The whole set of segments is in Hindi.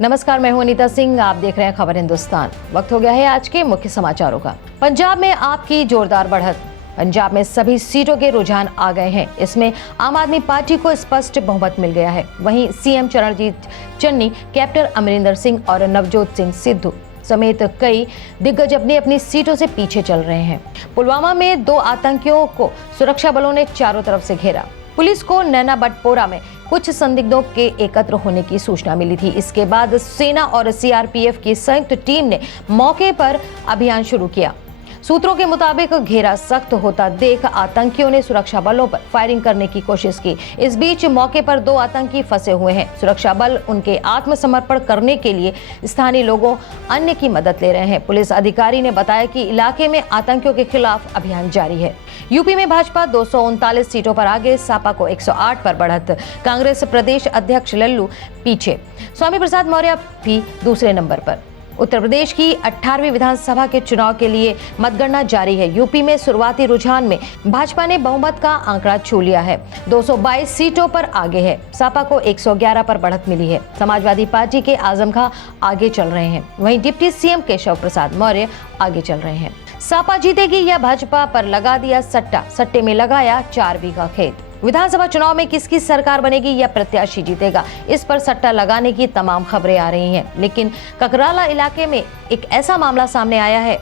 नमस्कार, मैं हूं अनीता सिंह। आप देख रहे हैं खबर हिंदुस्तान। वक्त हो गया है आज के मुख्य समाचारों का। पंजाब में आपकी जोरदार बढ़त। पंजाब में सभी सीटों के रुझान आ गए हैं। इसमें आम आदमी पार्टी को स्पष्ट बहुमत मिल गया है। वहीं सीएम चरणजीत चन्नी, कैप्टन अमरिंदर सिंह और नवजोत सिंह सिद्धू समेत कई दिग्गज अपनी अपनी सीटों से पीछे चल रहे हैं। पुलवामा में 2 आतंकियों को सुरक्षा बलों ने चारों तरफ से घेरा। पुलिस को नैना बटपोरा में कुछ संदिग्धों के एकत्र होने की सूचना मिली थी। इसके बाद सेना और सीआरपीएफ की संयुक्त टीम ने मौके पर अभियान शुरू किया। सूत्रों के मुताबिक घेरा सख्त होता देख आतंकियों ने सुरक्षा बलों पर फायरिंग करने की कोशिश की। इस बीच मौके पर 2 आतंकी फंसे हुए हैं। सुरक्षा बल उनके आत्मसमर्पण करने के लिए स्थानीय लोगों अन्य की मदद ले रहे हैं। पुलिस अधिकारी ने बताया कि इलाके में आतंकियों के खिलाफ अभियान जारी है। यूपी में भाजपा 239 सीटों पर आगे, सपा को 108 पर बढ़त। कांग्रेस प्रदेश अध्यक्ष लल्लू पीछे, स्वामी प्रसाद मौर्य भी दूसरे नंबर पर। उत्तर प्रदेश की 18वीं विधानसभा के चुनाव के लिए मतगणना जारी है। यूपी में शुरुआती रुझान में भाजपा ने बहुमत का आंकड़ा छू लिया है। 222 सीटों पर आगे है। सपा को 111 पर बढ़त मिली है। समाजवादी पार्टी के आजम खां आगे चल रहे हैं। वहीं डिप्टी सीएम केशव प्रसाद मौर्य आगे चल रहे हैं। सपा जीतेगी या भाजपा पर लगा दिया सट्टा, सट्टे में लगाया 4 बीघा खेत। विधानसभा चुनाव में किसकी सरकार बनेगी या प्रत्याशी जीतेगा, इस पर सट्टा लगाने की तमाम खबरें आ रही हैं। लेकिन ककराला इलाके में एक ऐसा मामला सामने आया है।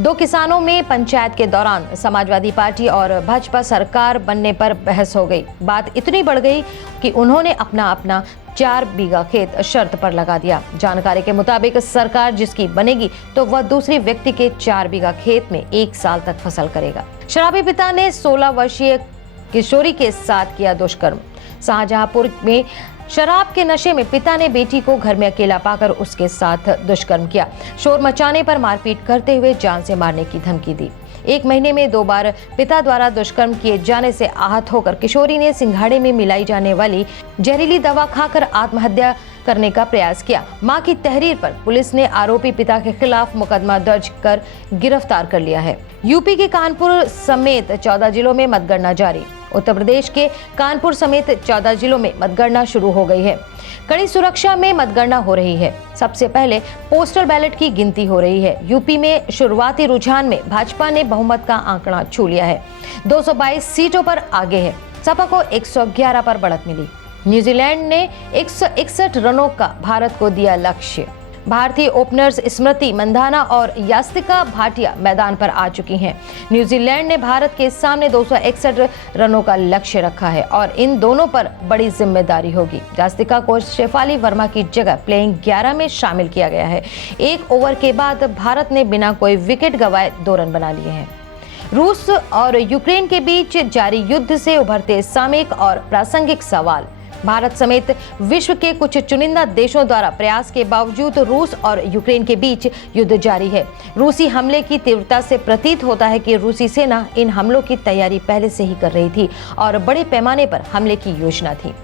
2 किसानों में पंचायत के दौरान समाजवादी पार्टी और भाजपा सरकार बनने पर बहस हो गई। बात इतनी बढ़ गई कि उन्होंने अपना 4 बीघा खेत शर्त पर लगा दिया। जानकारी के मुताबिक सरकार जिसकी बनेगी तो वह दूसरे व्यक्ति के 4 बीघा खेत में 1 साल तक फसल करेगा। शराबी पिता ने 16 वर्षीय किशोरी के साथ किया दुष्कर्म। शाहजहांपुर में शराब के नशे में पिता ने बेटी को घर में अकेला पाकर उसके साथ दुष्कर्म किया। शोर मचाने पर मारपीट करते हुए जान से मारने की धमकी दी। 1 महीने में 2 बार पिता द्वारा दुष्कर्म किए जाने से आहत होकर किशोरी ने सिंघाड़े में मिलाई जाने वाली जहरीली दवा खाकर आत्महत्या करने का प्रयास किया। मां की तहरीर पर पुलिस ने आरोपी पिता के खिलाफ मुकदमा दर्ज कर गिरफ्तार कर लिया है। यूपी के कानपुर समेत 14 जिलों में मतगणना जारी। उत्तर प्रदेश के कानपुर समेत 14 जिलों में मतगणना शुरू हो गई है। कड़ी सुरक्षा में मतगणना हो रही है। सबसे पहले पोस्टल बैलेट की गिनती हो रही है। यूपी में शुरुआती रुझान में भाजपा ने बहुमत का आंकड़ा छू लिया है। 222 सीटों पर आगे है। सपा को 111 पर बढ़त मिली। न्यूजीलैंड ने 161 रनों का भारत को दिया लक्ष्य। भारतीय ओपनर्स स्मृति मंधाना और यास्तिका भाटिया मैदान पर आ चुकी हैं। न्यूजीलैंड ने भारत के सामने 261 रनों का लक्ष्य रखा है और इन दोनों पर बड़ी जिम्मेदारी होगी। यास्तिका को शेफाली वर्मा की जगह प्लेइंग 11 में शामिल किया गया है। 1 ओवर के बाद भारत ने बिना कोई विकेट गंवाए 2 रन बना लिए हैं। रूस और यूक्रेन के बीच जारी युद्ध से उभरते सामयिक और प्रासंगिक सवाल। भारत समेत विश्व के कुछ चुनिंदा देशों द्वारा प्रयास के बावजूद रूस और यूक्रेन के बीच युद्ध जारी है। रूसी हमले की तीव्रता से प्रतीत होता है कि रूसी सेना इन हमलों की तैयारी पहले से ही कर रही थी और बड़े पैमाने पर हमले की योजना थी।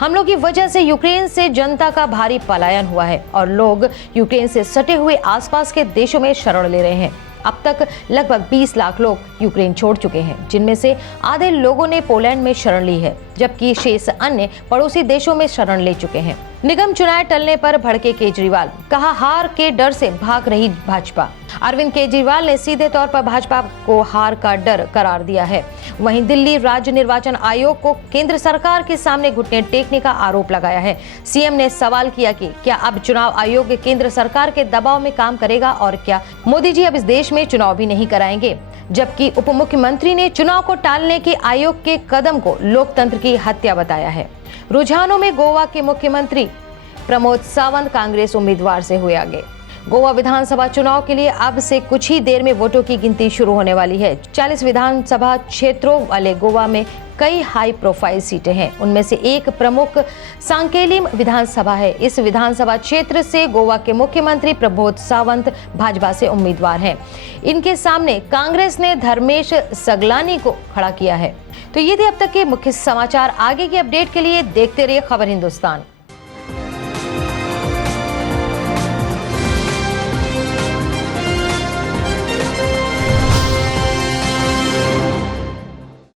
हमलों की वजह से यूक्रेन से जनता का भारी पलायन हुआ है और लोग यूक्रेन से सटे हुए आसपास के देशों में शरण ले रहे हैं। अब तक लगभग 20 लाख लोग यूक्रेन छोड़ चुके हैं, जिनमें से आधे लोगों ने पोलैंड में शरण ली है, जबकि शेष अन्य पड़ोसी देशों में शरण ले चुके हैं। निगम चुनाव टलने पर भड़के केजरीवाल, कहा हार के डर से भाग रही भाजपा। अरविंद केजरीवाल ने सीधे तौर पर भाजपा को हार का डर करार दिया है। वहीं दिल्ली राज्य निर्वाचन आयोग को केंद्र सरकार के सामने घुटने टेकने का आरोप लगाया है। सीएम ने सवाल किया कि क्या अब चुनाव आयोग केंद्र सरकार के दबाव में काम करेगा और क्या मोदी जी अब इस देश में चुनाव भी नहीं कराएंगे। जबकि उप मुख्यमंत्री ने चुनाव को टालने के आयोग के कदम को लोकतंत्र की हत्या बताया है। रुझानों में गोवा के मुख्यमंत्री प्रमोद सावंत कांग्रेस उम्मीदवार से हुए आगे। गोवा विधानसभा चुनाव के लिए अब से कुछ ही देर में वोटों की गिनती शुरू होने वाली है। 40 विधानसभा क्षेत्रों वाले गोवा में कई हाई प्रोफाइल सीटें हैं। उनमें से एक प्रमुख सांकेलिम विधानसभा है। इस विधानसभा क्षेत्र से गोवा के मुख्यमंत्री प्रमोद सावंत भाजपा से उम्मीदवार हैं। इनके सामने कांग्रेस ने धर्मेश सगलानी को खड़ा किया है। तो ये थे अब तक के मुख्य समाचार। आगे की अपडेट के लिए देखते रहिए खबर हिंदुस्तान।